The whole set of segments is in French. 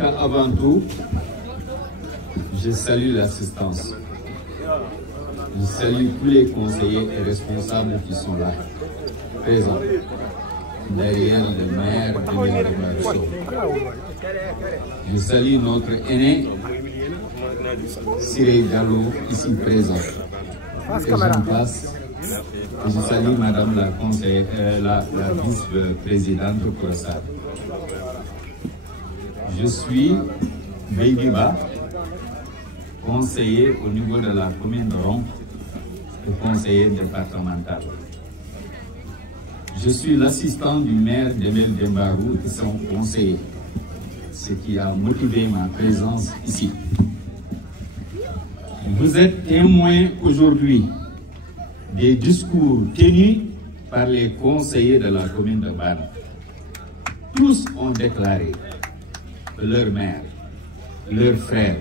Avant tout, je salue l'assistance. Je salue tous les conseillers et responsables qui sont là, présents, derrière le maire de l'Éducation. Je salue notre aîné, Siré Diallo, ici présent. Et j'en passe. Je salue Madame la conseillère, la vice-présidente pour ça. Je suis Beidiba, conseiller au niveau de la commune de Ron, et conseiller départemental. Je suis l'assistant du maire de Dembarou et son conseiller, ce qui a motivé ma présence ici. Vous êtes témoins aujourd'hui des discours tenus par les conseillers de la commune de Ban. Tous ont déclaré que leur maire, leur frère,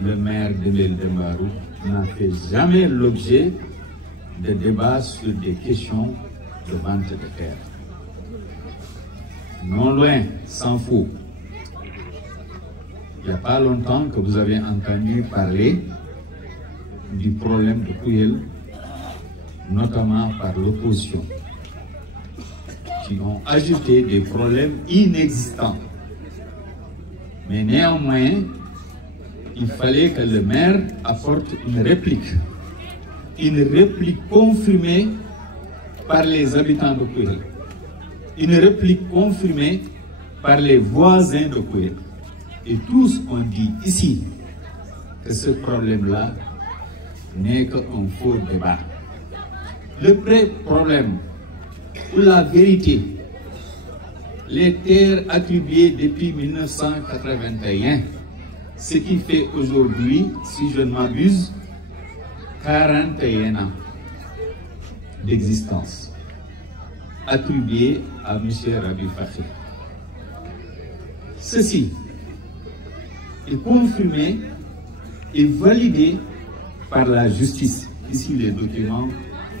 le maire de Dembarou, n'a fait jamais l'objet de débats sur des questions de vente de terre. Non loin, s'en fout. Il n'y a pas longtemps que vous avez entendu parler du problème de Kouyel, notamment par l'opposition, qui ont ajouté des problèmes inexistants. Mais néanmoins, il fallait que le maire apporte une réplique confirmée par les habitants de Kouyel, une réplique confirmée par les voisins de Kouyel. Et tous ont dit ici que ce problème-là n'est qu'un faux débat. Le vrai problème, ou la vérité, les terres attribuées depuis 1981, ce qui fait aujourd'hui, si je ne m'abuse, 41 ans d'existence, attribuées à M. Rabi Fafi. Ceci est confirmé et validé par la justice. Ici, les documents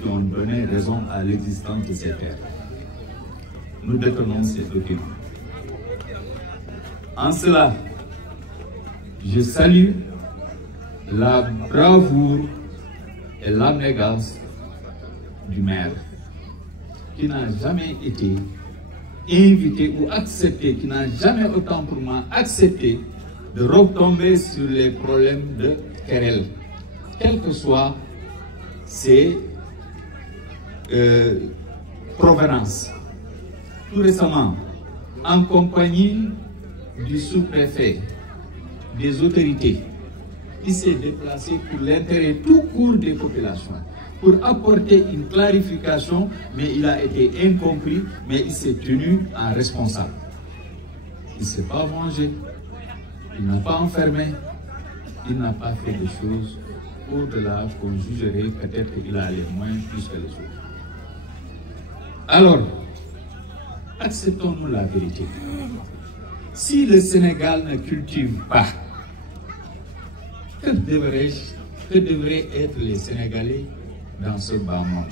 qui ont donné raison à l'existence de ces terres. Nous détenons ces documents. En cela, je salue la bravoure et l'abnégance du maire, qui n'a jamais été invité ou accepté, qui n'a jamais autant pour moi accepté de retomber sur les problèmes de querelle, quelles que soient ses provenances. Tout récemment, en compagnie du sous-préfet, des autorités, il s'est déplacé pour l'intérêt tout court des populations, pour apporter une clarification, mais il a été incompris, mais il s'est tenu en responsable. Il ne s'est pas vengé, il n'a pas enfermé, il n'a pas fait des choses au-delà qu'on jugerait peut-être qu'il a les moyens plus que les autres. Alors, acceptons-nous la vérité. Si le Sénégal ne cultive pas, que devraient être les Sénégalais dans ce bas monde?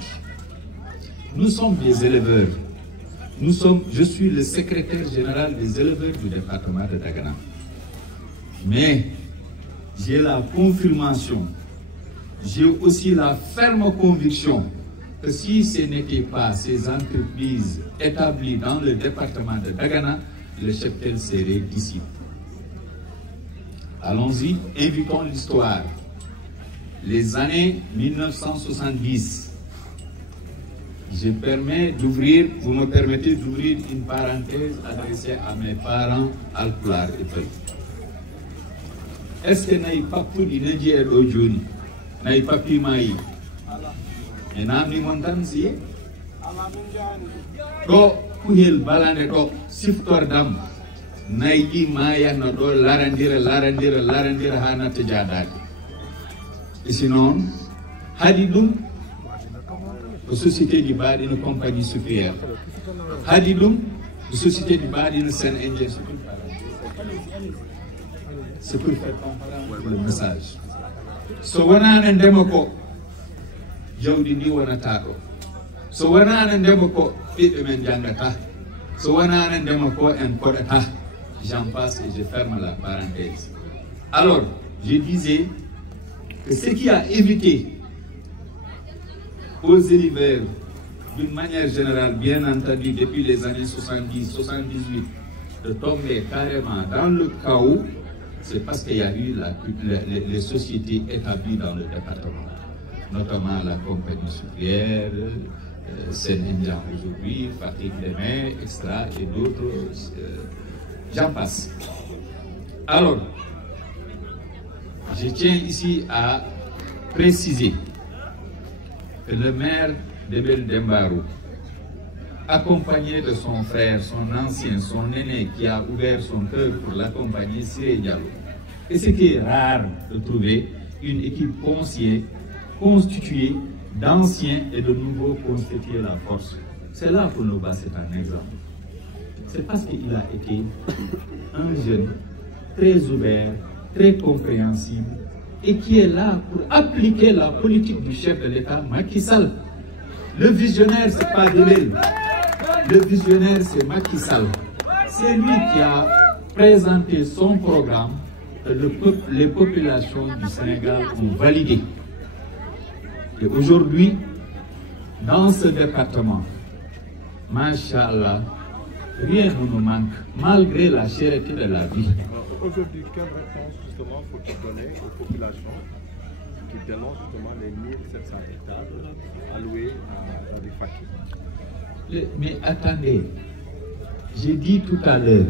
Nous sommes des éleveurs. Je suis le secrétaire général des éleveurs du département de Dagana. Mais j'ai la confirmation, j'ai aussi la ferme conviction que si ce n'était pas ces entreprises établies dans le département de Dagana, le cheptel serait d'ici. Allons-y, invitons l'histoire. Les années 1970. Vous me permettez d'ouvrir une parenthèse adressée à mes parents Alpulaar et Peul. Est-ce que n'aïe pas pour l'indier d'aujourd'hui, n'aïe pas pu maï? Et n'am ni montagne si. Do Kouyel balane do siftor dam. Naïdi maya no do larandira hanat jadaki. Et sinon, Hadidum, société du bar une compagnie supérieure. Hadidum, société du bar une scène indienne. C'est pour faire comprendre le message. So wana ndemoko jawdi ndi wonata do. So wana ndemoko bidbe men jangata. So wana ndemoko en kodata. j'en passe et je ferme la parenthèse. Alors, je disais que ce qui a évité aux éleveurs, d'une manière générale, bien entendu, depuis les années 70-78, de tomber carrément dans le chaos, c'est parce qu'il y a eu les sociétés établies dans le département, notamment la compagnie sucrière, Sénégal aujourd'hui, Fatigue les Mains, Extra et d'autres, j'en passe. Alors, je tiens ici à préciser que le maire de Beldembarou, accompagné de son frère, son ancien, son aîné, qui a ouvert son cœur pour l'accompagner, Siré Diallo. Et ce qui est rare de trouver une équipe constituée d'anciens et de nouveaux constituer la force. C'est là pour nous, c'est un exemple. C'est parce qu'il a été un jeune très ouvert, très compréhensible et qui est là pour appliquer la politique du chef de l'État, Macky Sall. Le visionnaire, c'est pas Debel. Le visionnaire, c'est Macky Sall. C'est lui qui a présenté son programme que les populations du Sénégal ont validé. Et aujourd'hui, dans ce département, Masha'Allah, rien ne nous manque, malgré la cherté de la vie. Aujourd'hui, quelle réponse justement faut-il donner aux populations qui dénoncent justement les 1700 hectares alloués à Rabi Faki? Mais attendez, j'ai dit tout à l'heure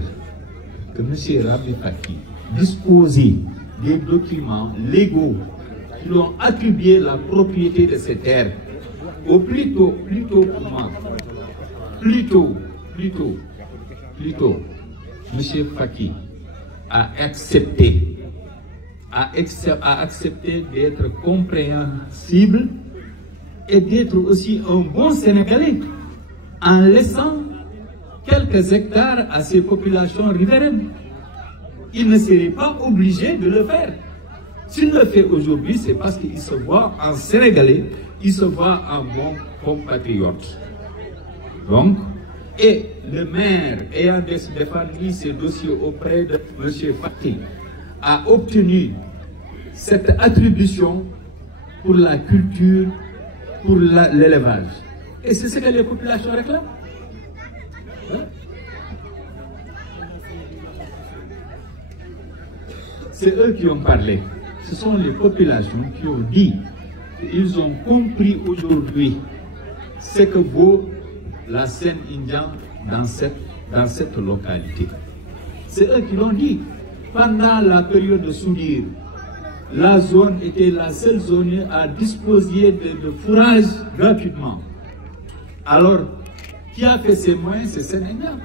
que M. Rabi Faki disposait des documents légaux qui lui ont attribué la propriété de ces terres. Au plus tôt pour moi, plus tôt, M. Faki a accepté d'être compréhensible et d'être aussi un bon Sénégalais en laissant quelques hectares à ces populations riveraines. Il ne serait pas obligé de le faire. S'il le fait aujourd'hui, c'est parce qu'il se voit en Sénégalais, il se voit en bon compatriote. Donc, et le maire, ayant défendu ses dossiers auprès de M. Faki, a obtenu cette attribution pour la culture, pour l'élevage. Et c'est ce que les populations réclament. Hein? C'est eux qui ont parlé. Ce sont les populations qui ont dit qu'ils ont compris aujourd'hui ce que vaut la scène indienne dans cette localité. C'est eux qui l'ont dit. Pendant la période de Soudir, la zone était la seule zone à disposer de fourrage gratuitement. Alors, qui a fait ces moyens, c'est Sénégal.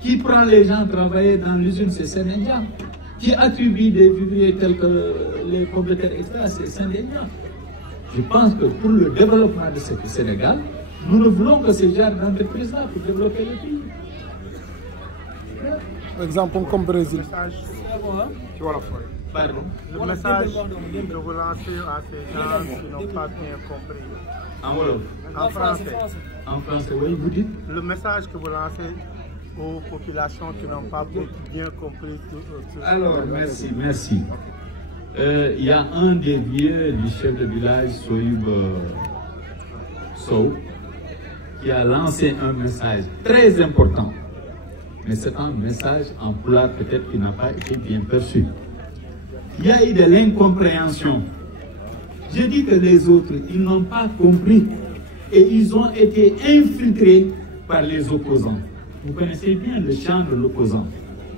Qui prend les gens travailler dans l'usine, c'est Sénégal. Qui attribue des vivriers tels que les pommes de terre, etc., c'est Sénégal. Je pense que pour le développement de ce Sénégal, nous ne voulons que ce genre d'entreprise-là pour développer le pays. Exemple comme Brésil. Pardon. Le message que vous lancez à ces gens qui n'ont pas bien compris. En Wolof. En français. En français, oui, vous dites. Le message que vous lancez aux populations qui n'ont pas bien compris tout. Alors, merci. Il y a un des vieux du chef de village, Soyoub Sow, qui a lancé un message très important. Mais c'est un message en pulaar peut-être qui n'a pas été bien perçu. Il y a eu de l'incompréhension. Je dis que les autres, ils n'ont pas compris et ils ont été infiltrés par les opposants. Vous connaissez bien le champ de l'opposant.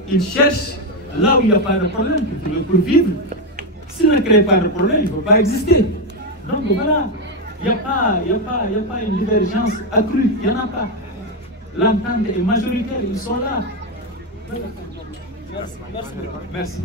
Ils cherchent là où il n'y a pas de problème pour vivre. S'ils ne créent pas de problème, il ne faut pas exister. Donc voilà, il n'y a pas une divergence accrue, il n'y en a pas. L'entente est majoritaire, ils sont là. Merci.